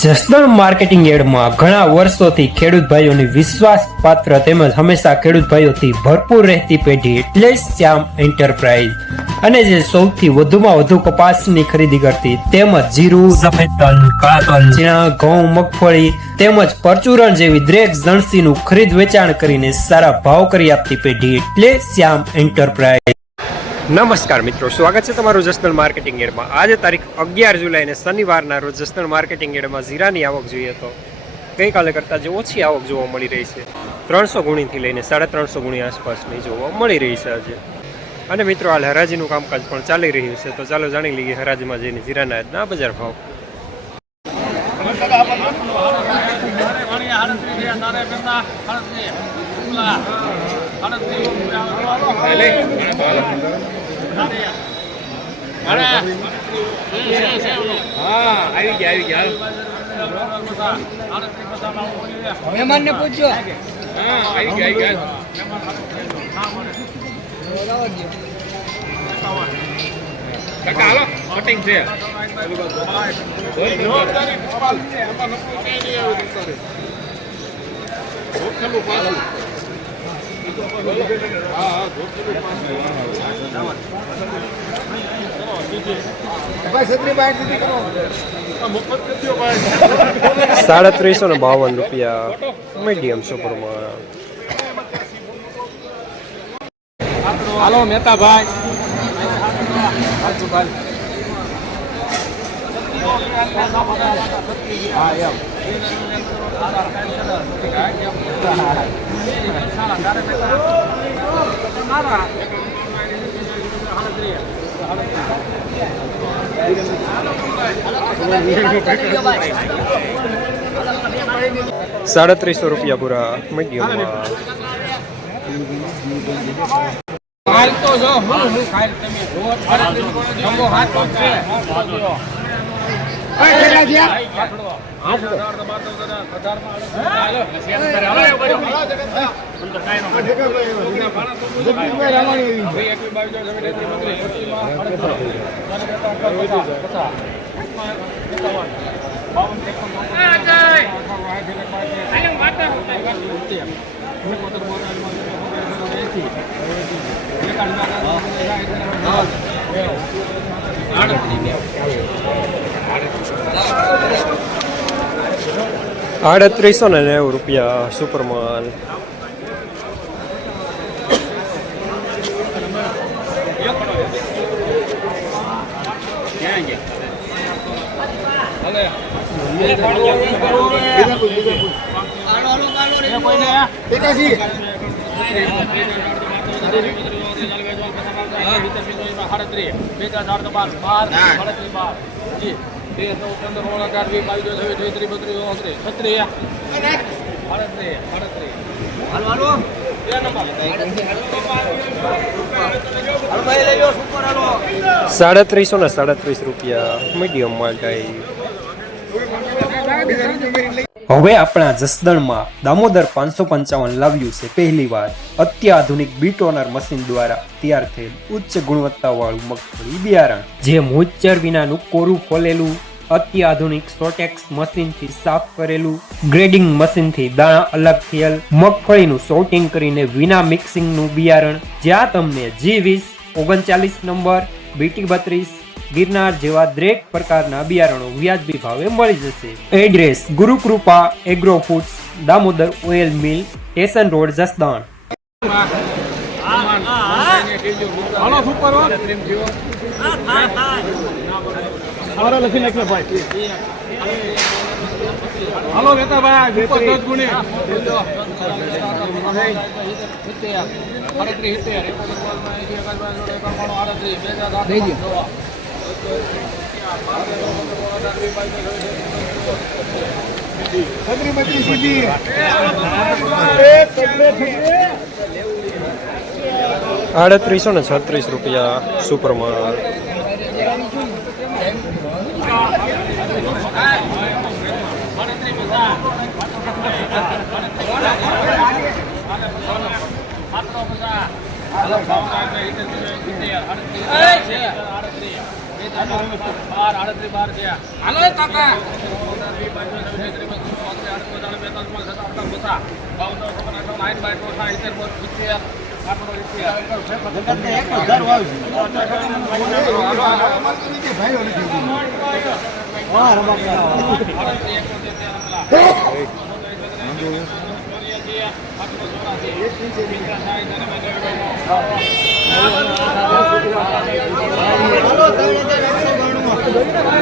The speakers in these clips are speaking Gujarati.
જસદણ માર્કેટિંગ યાર્ડમાં ઘણા વર્ષોથી ખેડૂત ભાઈઓની વિશ્વાસપાત્ર તેમજ હંમેશા ખેડૂત ભાઈઓથી ભરપૂર રહેતી પેઢી એટલે શ્યામ એન્ટરપ્રાઇઝ અને જે સૌથી વધુમાં વધુ કપાસની ખરીદી કરતી તેમજ જીરું, સફેદ તલ, કાળા તલ, ચણા, ઘઉં, મગફળી તેમજ પરચુરણ જેવી દરેક જણસીનું ખરીદ વેચાણ કરીને સારા ભાવ કરી આપતી પેઢી એટલે શ્યામ એન્ટરપ્રાઇઝ। નમસ્કાર મિત્રો, સ્વાગત છે તમારું જસદણ માર્કેટિંગ યાર્ડમાં। આજે તારીખ 11 જુલાઈને શનિવારના રોજ જસદણ માર્કેટિંગ યાર્ડમાં જીરાની આવક જોઈએ તો ગઈકાલે કરતાં જે ઓછી આવક જોવા મળી રહી છે, 300 ગુણીથી લઈને 350 ગુણી આસપાસની જોવા મળી રહી છે આજે। અને મિત્રો હાલ હરાજીનું કામકાજ પણ ચાલી રહ્યું છે, તો ચાલો જાણી લઈએ હરાજીમાં જઈને જીરાના આજના બજાર ભાવ। મહેમાનને પૂછજો। કટિંગ છે ₹352 મીડિયમ સુપરમાં। હાલો મહેતાભાઈ, હા એમ 350 રૂપિયા પૂરા મીડિયમમાં। હાલ તો જો હું ખાઈ તમે જંબો હાથ તો છે ₹390 સુપરમાલ। ₹337 મીડિયમ માલ ટાઈપ। હવે આપણા જસદણમાં દામોદર 555 લાવ્યું છે પહેલી વાર અત્યાધુનિક બીટોનર મશીન દ્વારા તૈયાર થયેલ ઉચ્ચ ગુણવત્તાવાળું મગફળી બિયારણ, જે મોઇસ્ચર વિનાનું કોરું ફોલેલું, અત્યાધુનિક સોટેક્સ મશીનથી સાફ કરેલું, ગ્રેડિંગ મશીનથી દાણા અલગ થયેલ મગફળીનું સોર્ટિંગ કરીને વિના મિક્સિંગનું બિયારણ, જ્યાં તમને G20, 39 નંબર, BT32, ગિરનાર જેવા દરેક પ્રકારના બિયારણો વ્યાજબી ભાવે મળી જશે। Address Gurukrupa agro foods, Damodar oil mill, station road, Jasdan. લખી નાખ્યો ભાઈ। હાલો મહેતાભાઈ, ઉપર 10 ગુણી ₹336 સુપરમાલ।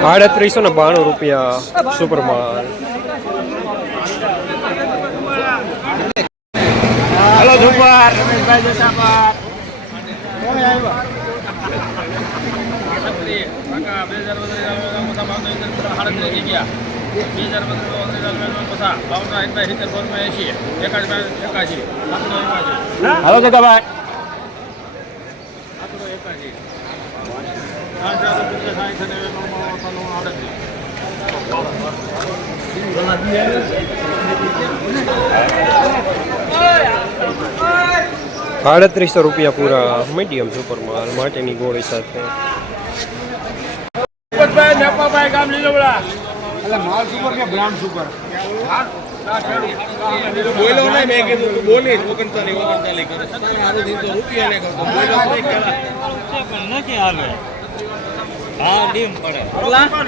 ₹3892 સુપર માલ. Hello super Rameshbhai Joshapar hello Jagabhai ₹3800 પૂરા મીડિયમ સુપર માલ માટેની ગોળી સાથે. મેપાભાઈ ગામ લીલોબડા એટલે માલ સુપર કે બ્રાન્ડ સુપર બોલો નહીં મેં કીધું તું બોલી 39 કરે છતાં આરું દિન તો રૂપિયા ને કરતો બોલો નહીં કરા નથી હાલે હા ડીમ પડે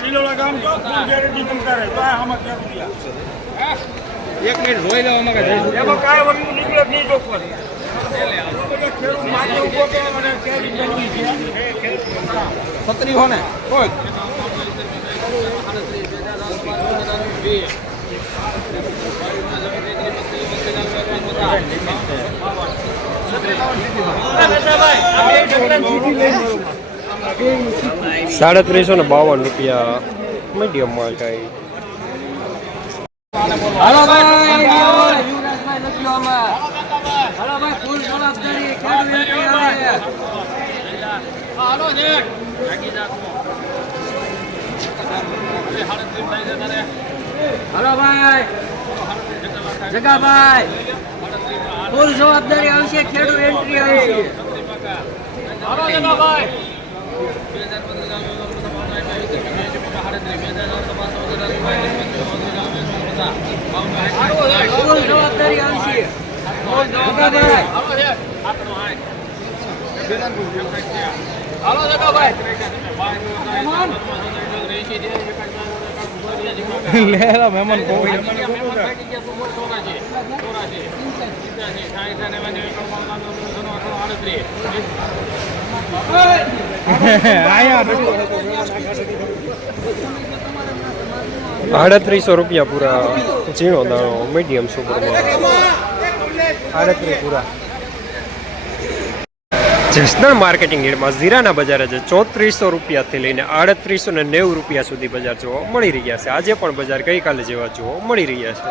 લીલોડા ગામ જો ફૂલ ગેરંટી તમ કરે તો આમાં કે રૂપિયા એક મિનિટ જોઈ લેવા માંગે એમાં કાય વસ્તુ નીકળે જ નહીં ડોકર ખેડૂત માથે ઉભો કે મને કેરી કરવી છે છત્રી હો ને કોઈ ₹3752 મીડિયમ માલ થાય. હાલો ભાઈ યુવરાજભાઈ નથી આમાં હાલો ભાઈ ફૂલ જવાબદારી ખેડૂત હાલો છે લાગી જાતો હાલો ભાઈ જગાભાઈ ફૂલ જવાબદારી આવશે ખેડૂત એન્ટ્રી આવશે હાલો જગાભાઈ ફૂલ જવાબદારી આવશે જગાભાઈ હાલો જગાભાઈ લેલા મહેમાન કોઈ ₹3800 પૂરા ઝીણો દાણો મીડિયમ સુપર માલ. 38 પૂરા. જસદણ માર્કેટિંગ યાર્ડમાં જીરાના બજાર આજે ₹3400 થી લઈને ₹3890 સુધી બજાર જોવા મળી રહ્યા છે. આજે પણ બજાર ગઈકાલે જેવા જોવા મળી રહ્યા છે.